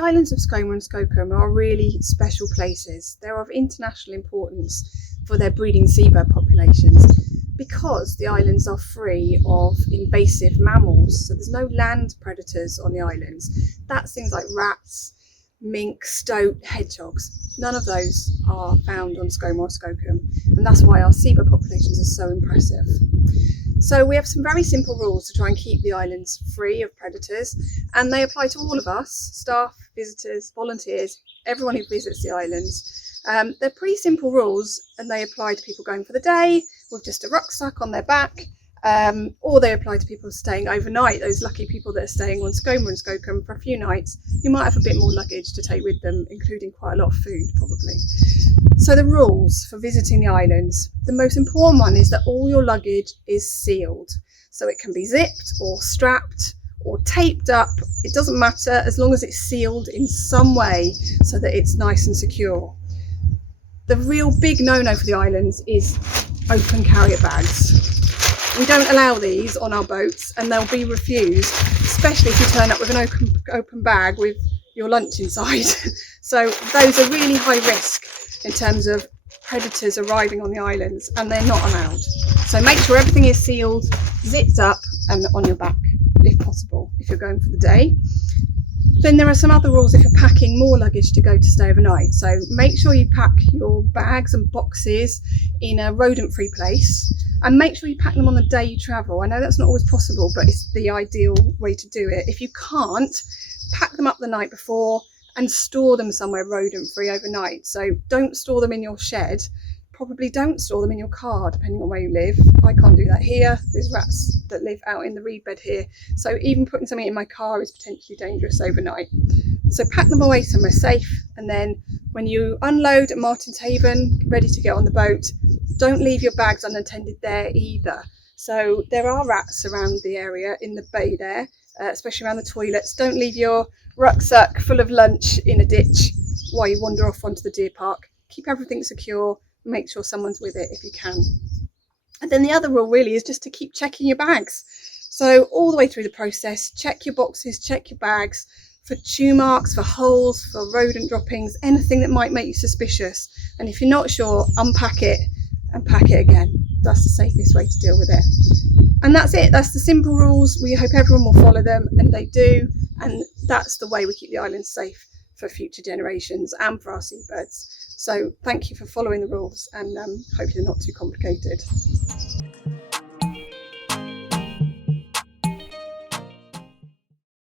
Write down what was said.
islands of Skoma and Skokkum are really special places. They're of international importance for their breeding seabird populations because the islands are free of invasive mammals. So there's no land predators on the islands. That's things like rats, mink, stoat, hedgehogs. None of those are found on Skoma or Skokkum, and that's why our seabird populations are so impressive. So we have some very simple rules to try and keep the islands free of predators, and they apply to all of us, staff, visitors, volunteers, everyone who visits the islands. They're pretty simple rules, and they apply to people going for the day with just a rucksack on their back, or they apply to people staying overnight, those lucky people that are staying on Skoma and Skokkum for a few nights, who might have a bit more luggage to take with them, including quite a lot of food probably. So the rules for visiting the islands, the most important one is that all your luggage is sealed. So it can be zipped or strapped or taped up, it doesn't matter, as long as it's sealed in some way so that it's nice and secure. The real big no-no for the islands is open carrier bags. We don't allow these on our boats, and they'll be refused, especially if you turn up with an open bag with your lunch inside. So those are really high risk in terms of predators arriving on the islands, and they're not allowed. So make sure everything is sealed, zipped up and on your back if possible, if you're going for the day. Then there are some other rules if you're packing more luggage to go to stay overnight. So make sure you pack your bags and boxes in a rodent-free place, and make sure you pack them on the day you travel. I know that's not always possible, but it's the ideal way to do it. If you can't, pack them up the night before and store them somewhere rodent-free overnight. So don't store them in your shed. Probably don't store them in your car, depending on where you live. I can't do that here. There's rats that live out in the reed bed here. So even putting something in my car is potentially dangerous overnight. So pack them away somewhere safe, and then when you unload at Martin's Haven, ready to get on the boat, don't leave your bags unattended there either. So there are rats around the area in the bay there, especially around the toilets. Don't leave your rucksack full of lunch in a ditch while you wander off onto the deer park. Keep everything secure, make sure someone's with it if you can. And then the other rule really is just to keep checking your bags. So all the way through the process, check your boxes, check your bags for chew marks, for holes, for rodent droppings, anything that might make you suspicious. And if you're not sure, unpack it and pack it again. That's the safest way to deal with it. And that's it. That's the simple rules. We hope everyone will follow them, and they do. And that's the way we keep the islands safe for future generations and for our seabirds. So thank you for following the rules, and hopefully they're not too complicated.